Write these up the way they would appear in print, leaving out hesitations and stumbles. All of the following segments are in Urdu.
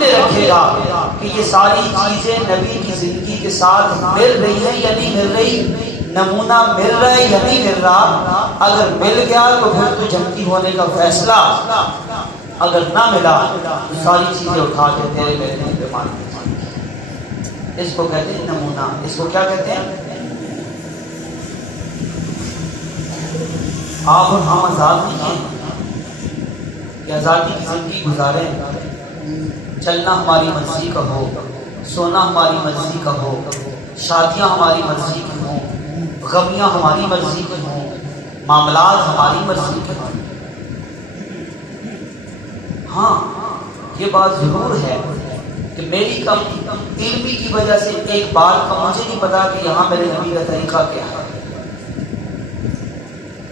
نے رکھے گا کہ یہ ساری چیزیں نبی کی زندگی کے ساتھ مل رہی ہیں یا نہیں مل رہی، نمونہ مل رہا ہے یا نہیں مل رہا. اگر مل گیا تو پھر تو جنتی ہونے کا فیصلہ، اگر نہ ملا تو ساری چیزیں اٹھا کے تیرے بیٹھنے پہ مان دی. اس کو کہتے ہیں نمونہ. اس کو کیا کہتے ہیں؟ آپ اور ہم آزاد نہیں ہیں کہ آزادی کی زندگی گزاریں. چلنا ہماری مرضی کا ہو، سونا ہماری مرضی کا ہو، شادیاں ہماری مرضی کی ہوں، غمیاں ہماری مرضی کی ہوں، معاملات ہماری مرضی کے ہوں. ہاں یہ بات ضرور ہے کہ میری کم علمی کی وجہ سے ایک بات کا مجھے نہیں پتا کہ یہاں میرے نبی کا طریقہ کیا ہے،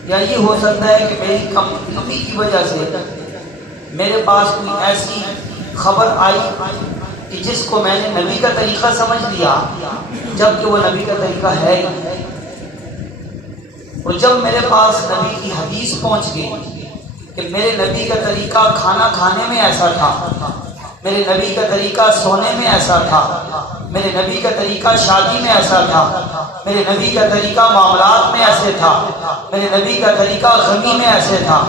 یا یہ ہو سکتا ہے کہ میری کم علمی کی وجہ سے میرے پاس کوئی ایسی خبر آئی کہ جس کو میں نے نبی کا طریقہ سمجھ لیا جبکہ وہ نبی کا طریقہ ہے ہی. اور جب میرے پاس نبی کی حدیث پہنچ گئی کہ میرے نبی کا طریقہ کھانا کھانے میں ایسا تھا، میرے نبی کا طریقہ سونے میں ایسا تھا، میرے نبی کا طریقہ شادی میں ایسا تھا، میرے نبی کا طریقہ معاملات میں ایسے تھا، میرے نبی کا طریقہ غمی میں ایسے تھا،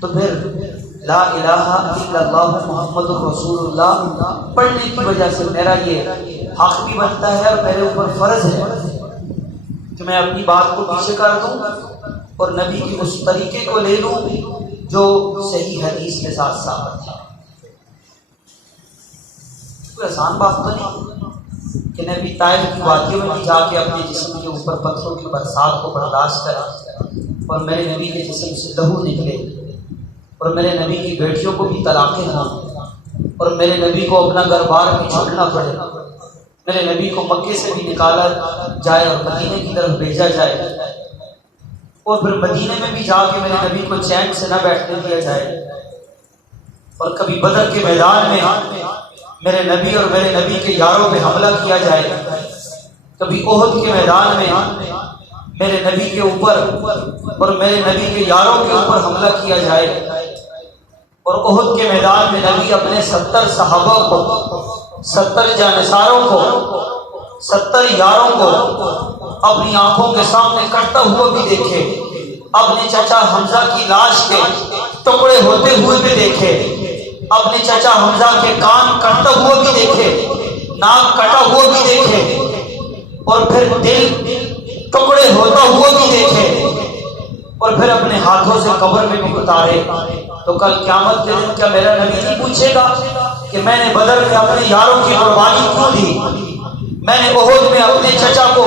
تو پھر لا الہ الا اللہ محمد رسول اللہ پڑھنے کی وجہ سے میرا یہ حق بھی بنتا ہے اور میرے اوپر فرض ہے کہ میں اپنی بات کو پیچھے کر دوں اور نبی کی اس طریقے کو لے لوں جو صحیح حدیث کے ساتھ ثابت ہے. کوئی آسان بات تو نہیں کہ نبی طائف کی وادیوں میں جا کے اپنے جسم کے اوپر پتھروں کی برسات کو برداشت کرا اور میرے نبی کے جسم سے لہو نکلے اور میرے نبی کی بیٹیوں کو بھی طلاقیں ہوں اور میرے نبی کو اپنا گھر بار بھی چھوڑنا پڑے، میرے نبی کو مکے سے بھی نکالا جائے اور مدینے کی طرف بھیجا جائے اور پھر مدینے میں بھی جا کے میرے نبی کو چین سے نہ بیٹھنے دیا جائے، اور کبھی بدر کے میدان میں میرے نبی اور میرے نبی کے یاروں پہ حملہ کیا جائے، کبھی احد کے میدان میں میرے نبی کے اوپر اور میرے نبی کے یاروں کے اوپر حملہ کیا جائے، اور احد کے میدان میں نبی اپنے 70 صحابہ کو، 70 جانثاروں کو، 70 یاروں کو اپنی آنکھوں کے سامنے کٹتا ہوا بھی دیکھے، اپنے چچا حمزہ کی لاش کے ٹکڑے ہوتے ہوئے بھی دیکھے، اپنے چچا حمزہ کے کان کٹتا ہوا بھی دیکھے، ناک کٹا ہوا بھی دیکھے، اور پھر دل ٹکڑے ہوتا ہوا بھی دیکھے، اور پھر اپنے ہاتھوں سے قبر میں بھی اتارے. تو کل قیامت کے دن کیا میرا نبی نہیں پوچھے گا کہ میں نے بدر میں اپنے یاروں کی قربانی کیوں دی، میں نے احد میں اپنے چچا کو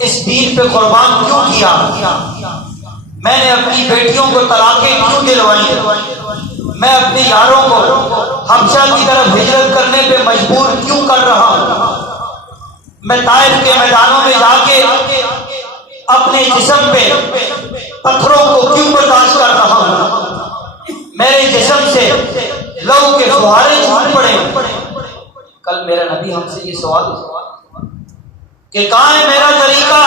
اس دین پہ قربان کیوں کیا، میں نے اپنی بیٹیوں کو طلاقیں کیوں دلوائیں، میں اپنے یاروں کو حبشہ کی طرف ہجرت کرنے پہ مجبور کیوں کر رہا ہوں، میں طائف کے میدانوں میں جا کے اپنے جسم پہ پتھروں کو کیوں برداشت کر رہا ہوں، میرے جسم سے لہو کے فوارے چھوٹ پڑے. کل میرا نبی ہم سے یہ سوال کہ کہاں ہے میرا طریقہ